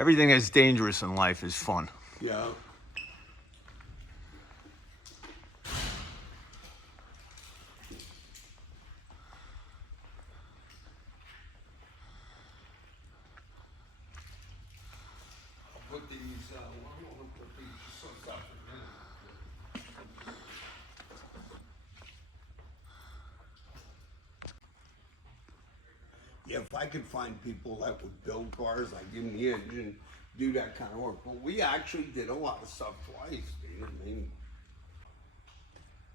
Everything that's dangerous in life is fun. Yeah. I'll put these, I'm gonna put these just on top of the minute. Yeah, if I could find people that would build cars, I'd give them the engine, do that kind of work. But we actually did a lot of stuff twice, dude. I mean,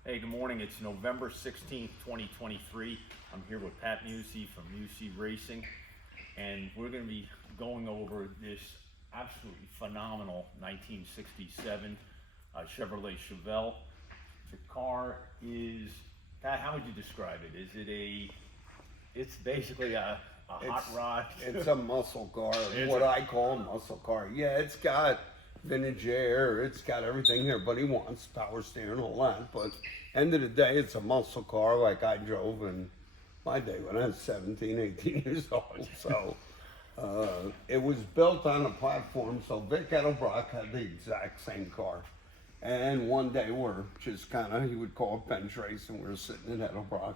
Hey, good morning. It's November 16th, 2023. I'm here with Pat Musi from Musi Racing, and we're going to be going over this absolutely phenomenal 1967 Chevrolet Chevelle. The car is, Pat, how would you describe it? Is it it's basically a hot rod? It's a muscle car, what I call a muscle car. Yeah, it's got vintage air, it's got everything here, but he wants power steering, all that. But end of the day, it's a muscle car like I drove in my day when I was 17, 18 years old. So it was built on a platform. So Vic Edelbrock had the exact same car. And one day we're just he would call a bench race, and we were sitting at Edelbrock.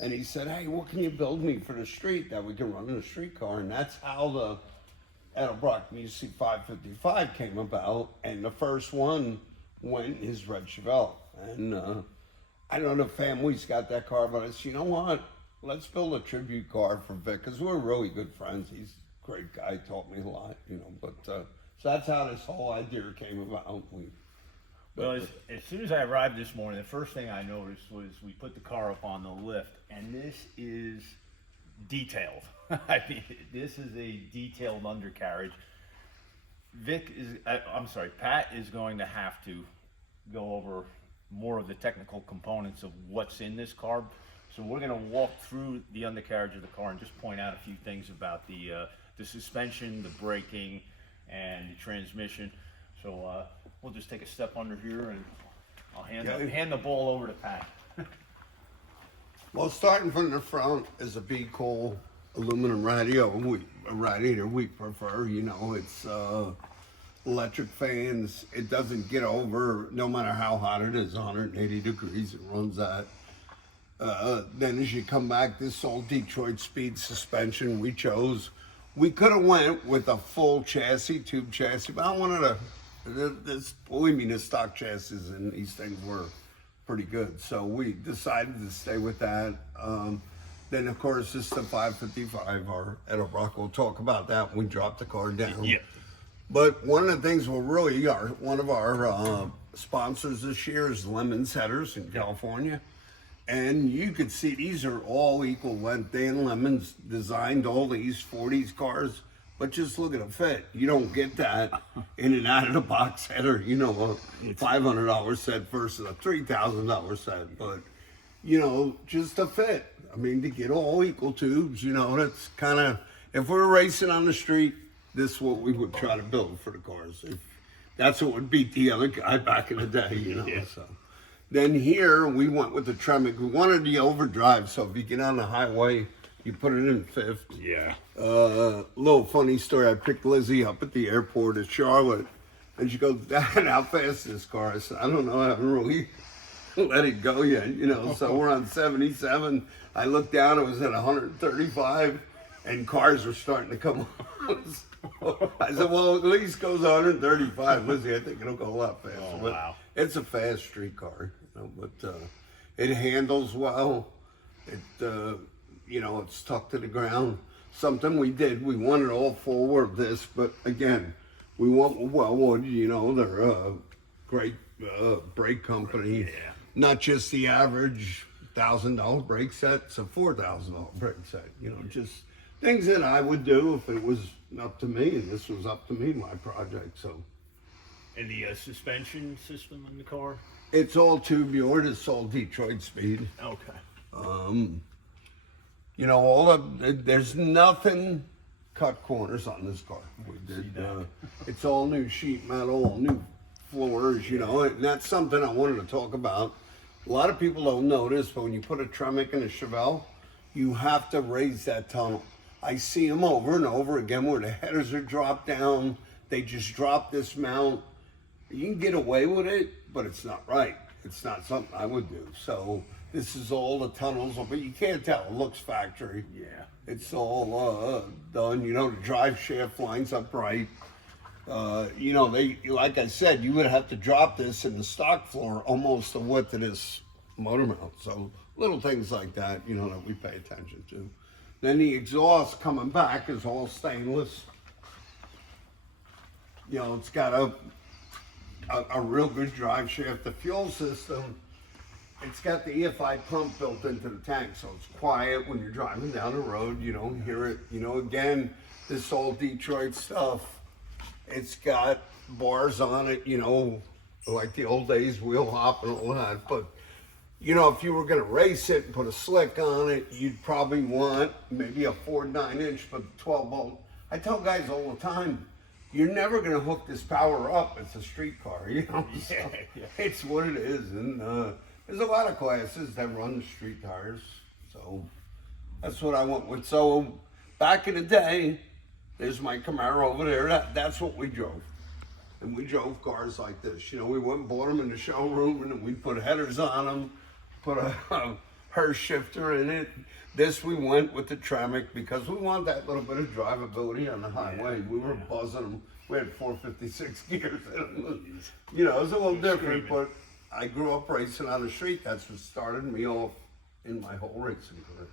And he said, hey, what can you build me for the street that we can run in a street car? And that's how the Edelbrock Musi 555 came about. And the first one went in his red Chevelle. And I know the family's got that car, but I said, you know what? Let's build a tribute car for Vic, because we're really good friends. He's a great guy, taught me a lot, But so that's how this whole idea came about. Well, as soon as I arrived this morning, the first thing I noticed was we put the car up on the lift, and this is detailed. I mean, this is a detailed undercarriage. Pat is going to have to go over more of the technical components of what's in this car. So we're going to walk through the undercarriage of the car and just point out a few things about the suspension, the braking, and the transmission. So we'll just take a step under here, and I'll hand the ball over to Pat. Well, starting from the front is a Be Cool aluminum radiator we prefer. It's electric fans. It doesn't get over, no matter how hot it is, 180 degrees. It runs that. Then as you come back, this all Detroit speed suspension we chose. We could have went with a full chassis, tube chassis, but I wanted believe me, the stock chassis and these things were pretty good. So we decided to stay with that. Then of course, this is the 555, our Edelbrock. We'll talk about that when we drop the car down. Yeah. But one of the things one of our sponsors this year is Lemons Headers in California. And you could see these are all equal length. Dan Lemons designed all these 40s cars, but just look at the fit. You don't get that in an out of the box header, a $500 set versus a $3,000 set. But, just the fit. I mean, to get all equal tubes, that's kind of, if we're racing on the street, this is what we would try to build for the cars. That's what would beat the other guy back in the day, Yeah. So. Then here, we went with the Tremec. We wanted the overdrive, so if you get on the highway, you put it in fifth. Yeah. Little funny story. I picked Lizzie up at the airport at Charlotte, and she goes, Dad, how fast is this car? I said, I don't know. I haven't really let it go yet, So we're on 77. I looked down, it was at 135, and cars were starting to come on. I said, well, at least goes 135. Lizzie, I think it'll go a lot faster. Oh, but wow. It's a fast street car, but it handles well. It's tucked to the ground. Something we did, we wanted all forward this, but again, we went with Wellwood, they're a great brake company. Yeah. Not just the average $1,000 brake set, it's a $4,000 brake set. Just things that I would do if it was up to me, and this was up to me, my project, so. And the suspension system in the car? It's all tubular, it's all Detroit speed. Okay. There's nothing cut corners on this car. We did, it's all new sheet metal, all new floors, and that's something I wanted to talk about. A lot of people don't notice, but when you put a Tremec in a Chevelle, you have to raise that tunnel. I see them over and over again where the headers are dropped down. They just drop this mount. You can get away with it, but it's not right. It's not something I would do. So this is all the tunnels, but you can't tell. It looks factory. Yeah. It's all done. You know, the drive shaft lines up right. You know, like I said, you would have to drop this in the stock floor almost the width of this motor mount. So little things like that, you know, that we pay attention to. Then the exhaust coming back is all stainless. You know, it's got a real good drive shaft. The fuel system, it's got the EFI pump built into the tank, so it's quiet when you're driving down the road. You don't hear it. You know, again, this all Detroit stuff. It's got bars on it, you know, like the old days, wheel hop and all that. But, you know, if you were going to race it and put a slick on it, you'd probably want maybe a Ford 9-inch, but 12 volt. I tell guys all the time, you're never going to hook this power up. It's a street car, you know. So it's what it is. And there's a lot of classes that run street tires. So that's what I went with. So back in the day, there's my Camaro over there. That's what we drove. And we drove cars like this. You know, we went and bought them in the showroom, and then we put headers on them, put a Hurst shifter in it. This we went with the Tremec because we want that little bit of drivability on the highway. We were buzzing them. We had 456 gears in them. You know, it's a little different, but I grew up racing on the street. That's what started me off in my whole racing career.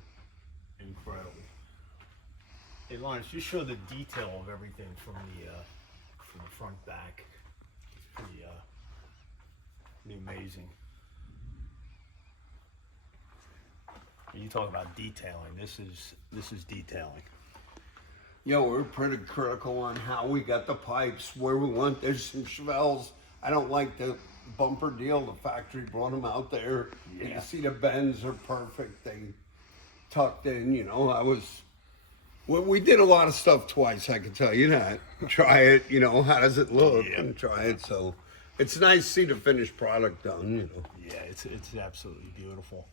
Incredible. Hey, Lawrence, just show the detail of everything from the front back. It's pretty amazing. When you talk about detailing, this is detailing. You know, we're pretty critical on how we got the pipes, where we went. There's some Chevelles. I don't like the bumper deal. The factory brought them out there. Yeah. You see the bends are perfect. They tucked in, you know. We did a lot of stuff twice, I can tell you that. Try it, you know, how does it look, and try it. So it's nice to see the finished product done, you know. Yeah, it's absolutely beautiful.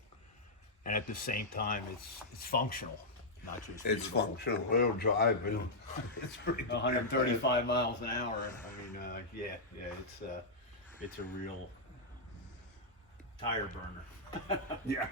And at the same time, it's functional, not just it's beautiful. Functional. It'll drive, and it's pretty 135 miles an hour. I mean, it's a real tire burner. Yeah.